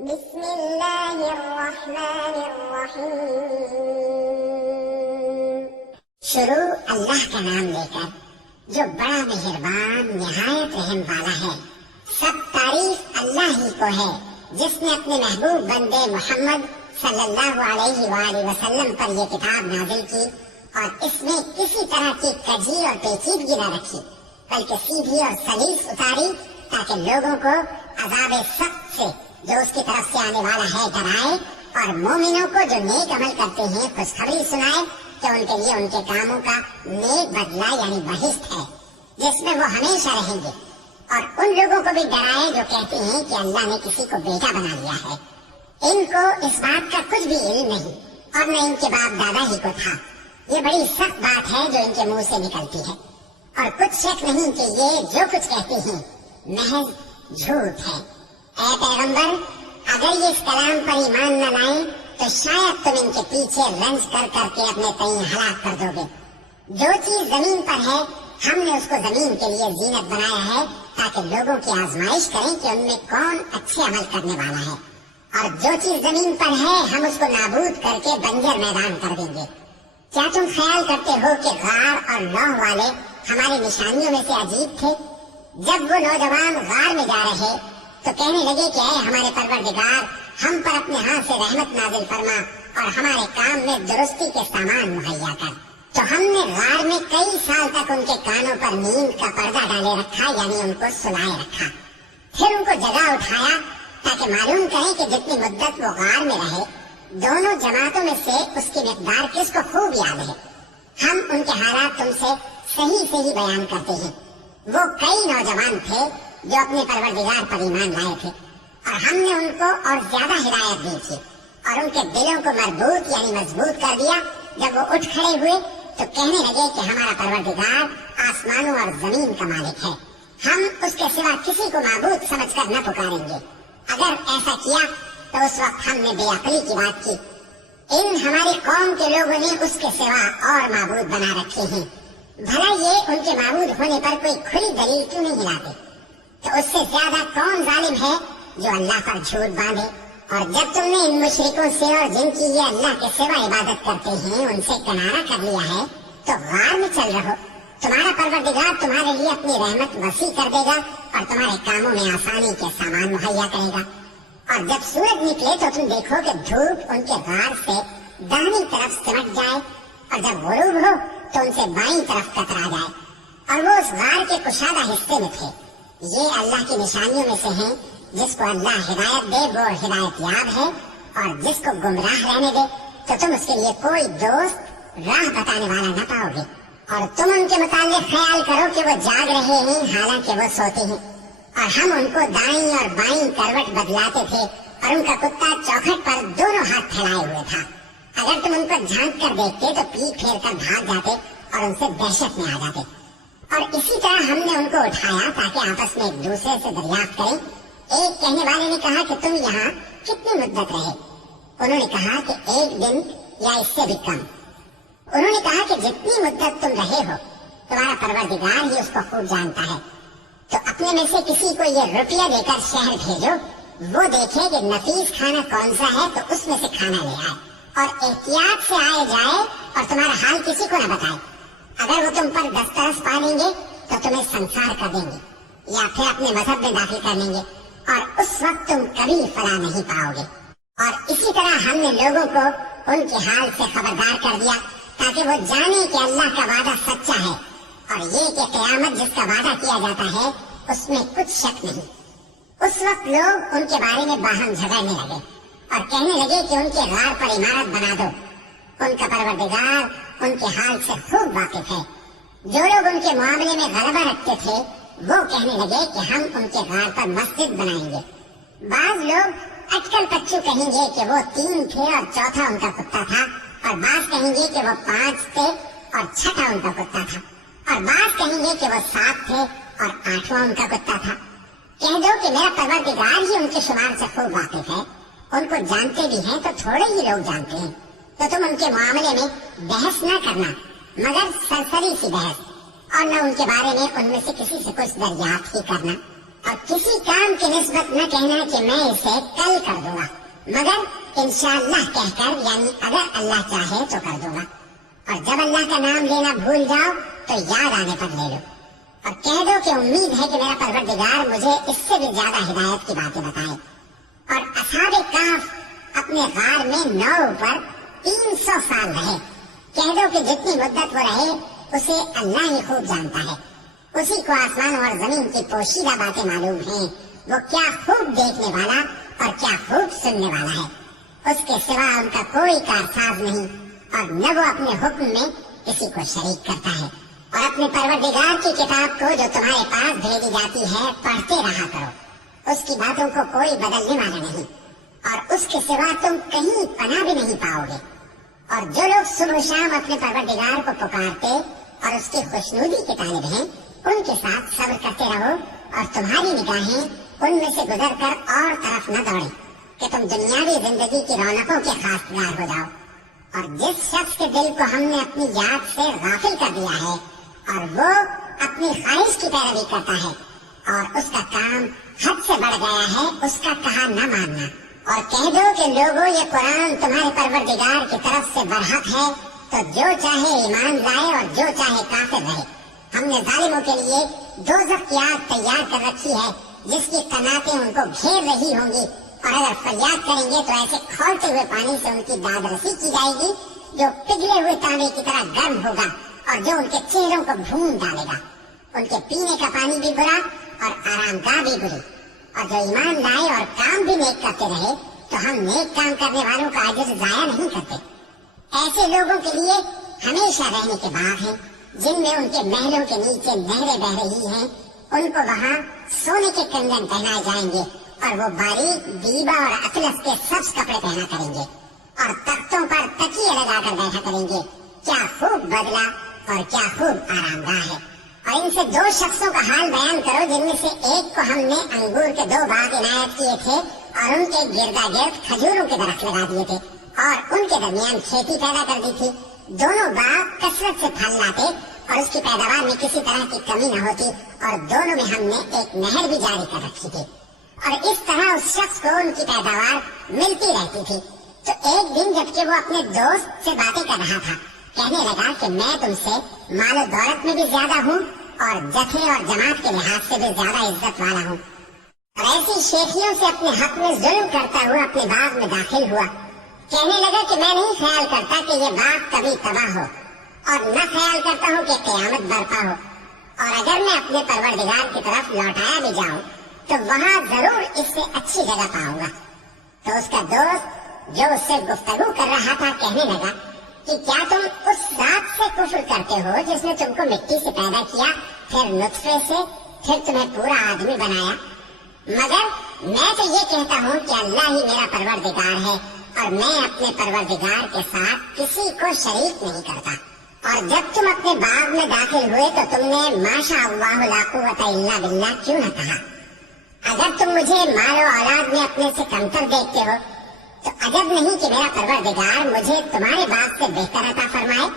بسم اللہ الرحمن الرحیم۔ شروع اللہ کا نام لے کر جو بڑا مہربان نہایت رحم والا ہے۔ سب تعریف اللہ ہی کو ہے جس نے اپنے محبوب بندے محمد صلی اللہ علیہ وآلہ وسلم پر یہ کتاب نازل کی اور اس میں کسی طرح کی کجی اور پیچیدگی نہ رکھی بلکہ سیدھی اور سلیس اتاری تاکہ لوگوں کو عذاب سخت سے جو اس کی طرف سے آنے والا ہے ڈرائے اور مومنوں کو جو نیک عمل کرتے ہیں خوشخبری سنائے کہ ان کے لیے ان کے کاموں کا نیک بدلہ یعنی بہشت ہے جس میں وہ ہمیشہ رہیں گے، اور ان لوگوں کو بھی ڈرائے جو کہتے ہیں کہ اللہ نے کسی کو بیٹا بنا لیا ہے۔ ان کو اس بات کا کچھ بھی علم نہیں اور نہ ان کے باپ دادا ہی کو تھا۔ یہ بڑی سخت بات ہے جو ان کے منہ سے نکلتی ہے، اور کچھ شک نہیں کہ یہ جو کچھ کہتے ہیں محض جھوٹ ہے۔ اے پیغمبر، اگر یہ اس کلام پر ایمان نہ لائیں تو شاید تم ان کے پیچھے رنج کر کر کے اپنے تئیں ہلاک کر دو گے۔ جو چیز زمین پر ہے ہم نے اس کو زمین کے لیے زینت بنایا ہے تاکہ لوگوں کی آزمائش کریں کہ ان میں کون اچھے عمل کرنے والا ہے، اور جو چیز زمین پر ہے ہم اس کو نابود کر کے بنجر میدان کر دیں گے۔ کیا تم خیال کرتے ہو کہ غار اور لوح والے ہماری نشانیوں میں سے عجیب تھے؟ جب وہ نوجوان غار میں جا رہے تو کہنے لگے کہ اے ہمارے پروردگار، ہم پر اپنے ہاتھ سے رحمت نازل فرما اور ہمارے کام میں درستی کے سامان مہیا کر۔ تو ہم نے غار میں کئی سال تک ان کے کانوں پر نیند کا پردہ ڈالے رکھا، یعنی ان کو سلائے رکھا۔ پھر ان کو جگہ اٹھایا تاکہ معلوم کریں کہ جتنی مدت وہ غار میں رہے دونوں جماعتوں میں سے اس کی مقدار کس کو خوب یاد ہے۔ ہم ان کے حالات تم سے صحیح صحیح بیان کرتے ہیں۔ وہ کئی نوجوان تھے جو اپنے پروردگار پر ایمان لائے تھے، اور ہم نے ان کو اور زیادہ ہدایت دی تھی اور ان کے دلوں کو مربوط یعنی مضبوط کر دیا۔ جب وہ اٹھ کھڑے ہوئے تو کہنے لگے کہ ہمارا پروردگار آسمانوں اور زمین کا مالک ہے، ہم اس کے سوا کسی کو معبود سمجھ کر نہ پکاریں گے۔ اگر ایسا کیا تو اس وقت ہم نے بے عقلی کی بات کی۔ ان ہماری قوم کے لوگوں نے اس کے سوا اور معبود بنا رکھے ہیں، بھلا یہ ان کے معبود ہونے پر کوئی کھلی دلیل کیوں نہیں لاتے؟ تو اس سے زیادہ کون ظالم ہے جو اللہ پر جھوٹ باندھے؟ اور جب تم نے ان مشرکوں سے اور جن کی یہ اللہ کے سوا عبادت کرتے ہیں ان سے کنارہ کر لیا ہے تو غار میں چل رہو، تمہارا پروردگار تمہارے لیے اپنی رحمت وسیع کر دے گا اور تمہارے کاموں میں آسانی کے سامان مہیا کرے گا۔ اور جب سورج نکلے تو تم دیکھو کہ دھوپ ان کے غار سے داہنی طرف سمٹ جائے، اور جب غروب ہو تو ان سے بائیں طرف کترا جائے، اور وہ اس غار کے کشادہ حصے میں تھے۔ یہ اللہ کی نشانیوں میں سے ہیں، جس کو اللہ ہدایت دے وہ ہدایت یاب ہے، اور جس کو گمراہ رہنے دے تو تم اس کے لیے کوئی دوست راہ بتانے والا نہ پاؤ گے۔ اور تم ان کے متعلق خیال کرو کہ وہ جاگ رہے ہیں حالانکہ وہ سوتے ہیں، اور ہم ان کو دائیں اور بائیں کروٹ بدلاتے تھے، اور ان کا کتا چوکھٹ پر دونوں ہاتھ پھیلائے ہوئے تھا۔ اگر تم ان کو جھانک کر دیکھتے تو پیٹ پھیر کر بھاگ جاتے اور ان سے دہشت میں آ جاتے۔ اور اسی طرح ہم نے ان کو اٹھایا تاکہ آپس میں ایک دوسرے سے دریافت کریں۔ ایک کہنے والے نے کہا کہ تم یہاں کتنی مدت رہے؟ انہوں نے کہا کہ 1 دن یا اس سے بھی کم۔ انہوں نے کہا کہ جتنی مدت تم رہے ہو تمہارا پروردگار ہی اس کو خوب جانتا ہے، تو اپنے میں سے کسی کو یہ روپیہ دے کر شہر بھیجو، وہ دیکھے کہ نفیس کھانا کون سا ہے تو اس میں سے کھانا لے آئے، اور احتیاط سے آئے جائے اور تمہارا حال کسی کو نہ بتائے۔ اگر وہ تم پر دسترس پا لیں گے تو تمہیں سنسار کر دیں گے یا پھر اپنے مذہب میں داخل کر لیں گے، اور اس وقت تم کبھی فلاح نہیں پاؤ گے۔ اور اسی طرح ہم نے لوگوں کو ان کے حال سے خبردار کر دیا تاکہ وہ جانے کہ اللہ کا وعدہ سچا ہے، اور یہ کہ قیامت جس کا وعدہ کیا جاتا ہے اس میں کچھ شک نہیں۔ اس وقت لوگ ان کے بارے میں باہم جھگڑنے لگے اور کہنے لگے کہ ان کے غار پر عمارت بنا دو۔ ان کا پروردگار ان کے حال سے خوب واقف ہے۔ جو لوگ ان کے معاملے میں غلبہ رکھتے تھے وہ کہنے لگے کہ ہم ان کے غار پر مسجد بنائیں گے۔ بعض لوگ اٹکل پچو کہیں گے کہ وہ 3 تھے اور چوتھا ان کا کتا تھا، اور بعض کہیں گے کہ وہ 5 تھے اور چھٹا ان کا کتا تھا، اور بعض کہیں گے کہ وہ 7 تھے اور 8واں ان کا کتا تھا۔ کہہ دو کہ میرا پروردگار ہی ان کے شمار سے خوب واقف ہے، ان کو جانتے بھی ہیں تو تھوڑے ہی لوگ جانتے ہیں۔ تو تم ان کے معاملے میں بحث نہ کرنا مگر سرسری سی بحث، اور نہ ان کے بارے میں ان میں سے کسی سے کچھ دریافت ہی کرنا۔ اور کسی کام کی نسبت نہ کہنا کہ میں اسے کل کر دوں گا، مگر انشاءاللہ کہہ کر، یعنی اگر اللہ چاہے تو کر دوں گا، اور جب اللہ کا نام لینا بھول جاؤ تو یاد آنے پر لے لو، اور کہہ دو کہ امید ہے کہ میرا پروردگار مجھے اس سے بھی زیادہ ہدایت کی باتیں بتائے۔ اور اصحاب کہف اپنے غار میں نو پر 300 سال رہے۔ کہہ دو کہ جتنی مدت وہ رہے اسے اللہ ہی خوب جانتا ہے، اسی کو آسمانوں اور زمین کی پوشیدہ باتیں معلوم ہیں، وہ کیا خوب دیکھنے والا اور کیا خوب سننے والا ہے۔ اس کے سوا ان کا کوئی کارساز نہیں، اور نہ وہ اپنے حکم میں کسی کو شریک کرتا ہے۔ اور اپنے پروردگار کی کتاب کو جو تمہارے پاس بھیجی جاتی ہے پڑھتے رہا کرو، اس کی باتوں کو کوئی بدلنے والا نہیں، اور اس کے سوا تم کہیں پناہ بھی نہیں پاؤ گے۔ اور جو لوگ صبح و شام اپنے پروردگار کو پکارتے اور اس کی خوشنودی کے طالب ہیں، ان کے ساتھ صبر کرتے رہو، اور تمہاری نگاہیں ان میں سے گزر کر اور طرف نہ دوڑیں کہ تم دنیاوی زندگی کی رونقوں کے خاصگار ہو جاؤ۔ اور جس شخص کے دل کو ہم نے اپنی یاد سے غافل کر دیا ہے اور وہ اپنی خواہش کی پیروی کرتا ہے اور اس کا کام حد سے بڑھ گیا ہے، اس کا کہا نہ ماننا، اور کہہ دو کہ لوگوں یہ قرآن تمہارے پروردگار کی طرف سے برحق ہے، تو جو چاہے ایمان لائے اور جو چاہے کافر رہے۔ ہم نے ظالموں کے لیے دوزخ کی آگ تیار کر رکھی ہے جس کی قناتیں ان کو گھیر رہی ہوں گی، اور اگر فریاد کریں گے تو ایسے کھولتے ہوئے پانی سے ان کی داد رسی کی جائے گی جو پگھلے ہوئے تانبے کی طرح گرم ہوگا اور جو ان کے چہروں کو بھون ڈالے گا۔ ان کے پینے کا پانی بھی برا اور آرام گاہ بھی بری۔ اور جو ایمان لائے اور کام بھی نیک کرتے رہے تو ہم نیک کام کرنے والوں کا اجر ضائع نہیں کرتے۔ ایسے لوگوں کے لیے ہمیشہ رہنے کے باغ ہیں جن میں ان کے محلوں کے نیچے نہریں بہ رہی ہیں، ان کو وہاں سونے کے کنگن پہنائے جائیں گے، اور وہ باریک دیبا اور اطلس کے سبز کپڑے پہنا کریں گے، اور تختوں پر تکیے لگا کر بیٹھا کریں گے۔ کیا خوب بدلہ اور کیا خوب آرام گاہ ہے۔ اور ان سے 2 شخصوں کا حال بیان کرو جن میں سے ایک کو ہم نے انگور کے 2 باغ عنایت کیے تھے اور ان کے گردا گرد کھجوروں کے درخت لگا دیے تھے اور ان کے درمیان کھیتی پیدا کر دی تھی۔ دونوں باغ کثرت سے پھل لاتے اور اس کی پیداوار میں کسی طرح کی کمی نہ ہوتی، اور دونوں میں ہم نے ایک نہر بھی جاری کر رکھی تھی، اور اس طرح اس شخص کو ان کی پیداوار ملتی رہتی تھی۔ تو ایک دن جبکہ وہ اپنے دوست سے باتیں کر رہا تھا، کہنے لگا کہ میں تم سے مال و دولت میں بھی زیادہ ہوں اور جتھے اور جماعت کے لحاظ سے بھی زیادہ عزت والا ہوں، اور ایسی شیخیوں سے اپنے حق میں ظلم کرتا ہوا اپنے باغ میں داخل ہوا۔ کہنے لگا کہ میں نہیں خیال کرتا کہ یہ باغ کبھی تباہ ہو، اور نہ خیال کرتا ہوں کہ قیامت برپا ہو، اور اگر میں اپنے پروردگار کی طرف لوٹایا بھی جاؤں تو وہاں ضرور اس سے اچھی جگہ پاؤں گا۔ تو اس کا دوست جو اس سے گفتگو کر رہا تھا کہنے لگا کہ کیا تم اس ذات سے کفر کرتے ہو جس نے تم کو مٹی سے پیدا کیا، پھر نطفے سے، پھر تمہیں پورا آدمی بنایا؟ مگر میں تو یہ کہتا ہوں کہ اللہ ہی میرا پروردگار ہے، اور میں اپنے پروردگار کے ساتھ کسی کو شریک نہیں کرتا۔ اور جب تم اپنے باغ میں داخل ہوئے تو تم نے ماشاء اللہ لا قوت الا باللہ کیوں نہ کہا؟ اگر تم مجھے مال و اولاد میں اپنے سے کمتر دیکھتے ہو تو عجب نہیں کہ میرا پروردگار مجھے تمہارے باغ سے بہتر عطا فرمائے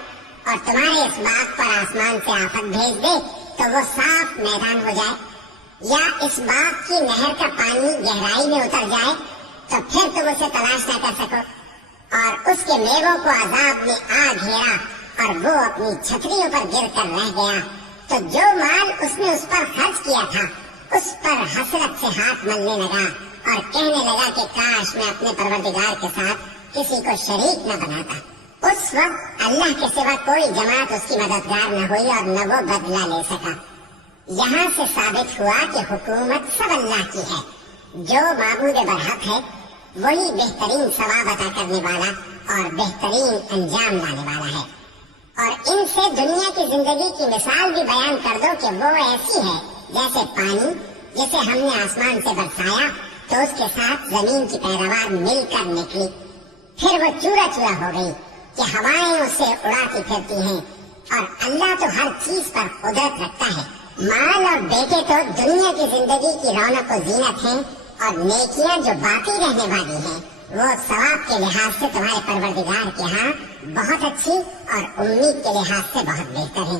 اور تمہارے اس باغ پر آسمان سے آفت بھیج دے تو وہ صاف میدان ہو جائے، یا اس باغ کی نہر کا پانی گہرائی میں اتر جائے تو پھر تم اسے تلاش نہ کر سکو، اور اس کے میووں کو عذاب نے آ گھیرا اور وہ اپنی چھتریوں پر گر کر رہ گیا، تو جو مال اس نے اس پر خرچ کیا تھا اس پر حسرت سے ہاتھ ملنے لگا اور کہنے لگا کہ کاش میں اپنے پروردگار کے ساتھ کسی کو شریک نہ بناتا۔ اس وقت اللہ کے سوا کوئی جماعت اس کی مددگار نہ ہوئی اور نہ وہ بدلہ لے سکا۔ یہاں سے ثابت ہوا کہ حکومت سب اللہ کی ہے، جو معبود برحق ہے وہی بہترین ثواب عطا کرنے والا اور بہترین انجام لانے والا ہے۔ اور ان سے دنیا کی زندگی کی مثال بھی بیان کر دو کہ وہ ایسی ہے جیسے پانی جسے ہم نے آسمان سے برسایا تو اس کے ساتھ زمین کی پیداوار مل کر نکلی، پھر وہ چورا چورا ہو گئی کہ ہوائیں اسے اڑاتی پھرتی ہیں، اور اللہ تو ہر چیز پر قدرت رکھتا ہے۔ مال اور بیٹے تو دنیا کی زندگی کی رونق و زینت ہیں، اور نیکیاں جو باقی رہنے والی ہیں وہ ثواب کے لحاظ سے تمہارے پروردگار کے ہاں بہت اچھی اور امید کے لحاظ سے بہت بہتر ہیں۔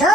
2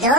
2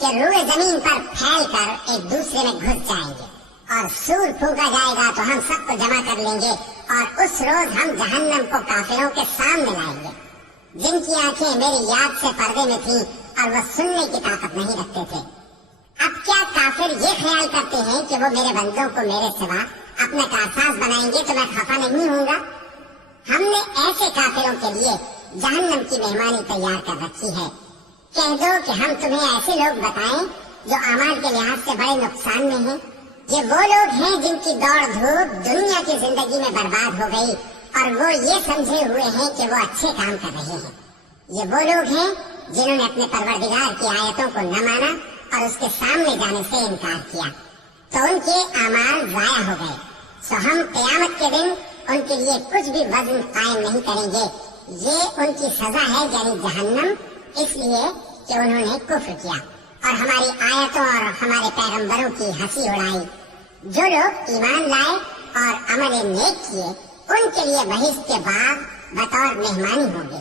کہ روئے زمین پر پھیل کر ایک دوسرے میں گھس جائیں گے اور سور پھونکا جائے گا تو ہم سب کو جمع کر لیں گے اور اس روز ہم جہنم کو کافروں کے سامنے لائیں گے جن کی آنکھیں میری یاد سے پردے میں تھیں اور وہ سننے کی طاقت نہیں رکھتے تھے۔ اب کیا کافر یہ خیال کرتے ہیں کہ وہ میرے بندوں کو میرے سوا اپنا کارساز بنائیں گے تو میں خفا نہیں ہوں گا؟ ہم نے ایسے کافروں کے لیے جہنم کی مہمانی تیار کر رکھی ہے۔ کہہ دو کہ ہم تمہیں ایسے لوگ بتائیں جو اعمال کے لحاظ سے بڑے نقصان میں ہیں۔ یہ وہ لوگ ہیں جن کی دوڑ دھوپ دنیا کی زندگی میں برباد ہو گئی اور وہ یہ سمجھے ہوئے ہیں کہ وہ اچھے کام کر رہے ہیں۔ یہ وہ لوگ ہیں جنہوں نے اپنے پروردگار کی آیتوں کو نہ مانا اور اس کے سامنے جانے سے انکار کیا تو ان کے اعمال ضائع ہو گئے۔ سو ہم قیامت کے دن ان کے لیے کچھ بھی وزن قائم نہیں کریں گے۔ یہ ان کی سزا ہے یعنی جہنم، اس لیے کہ انہوں نے کفر کیا اور ہماری آیتوں اور ہمارے پیغمبروں کی ہنسی اڑائی۔ جو لوگ ایمان لائے اور عمل نیک کیے ان کے لیے بہشت کے باغ بطور مہمانی ہوں گے،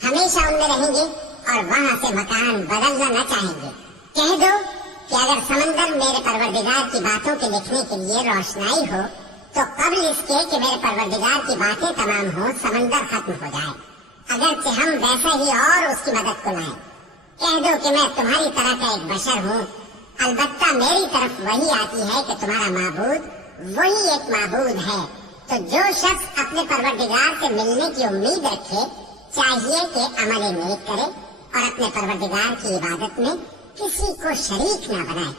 ہمیشہ ان میں رہیں گے اور وہاں سے مکان بدلنا نہ چاہیں گے۔ کہہ دو کہ اگر سمندر میرے پروردگار کی باتوں کے لکھنے کے لیے روشنائی ہو تو قبل اس کے کہ میرے پروردگار کی باتیں تمام ہوں سمندر ختم ہو جائے، اگرچہ ہم ویسا ہی اور اس کی مدد کو لائیں۔ کہہ دو کہ میں تمہاری طرح کا ایک بشر ہوں، البتہ میری طرف وہی آتی ہے کہ تمہارا معبود وہی ایک معبود ہے۔ تو جو شخص اپنے پروردگار سے ملنے کی امید رکھے چاہیے کہ عمل نیک کرے اور اپنے پروردگار کی عبادت میں کسی کو شریک نہ بنائے۔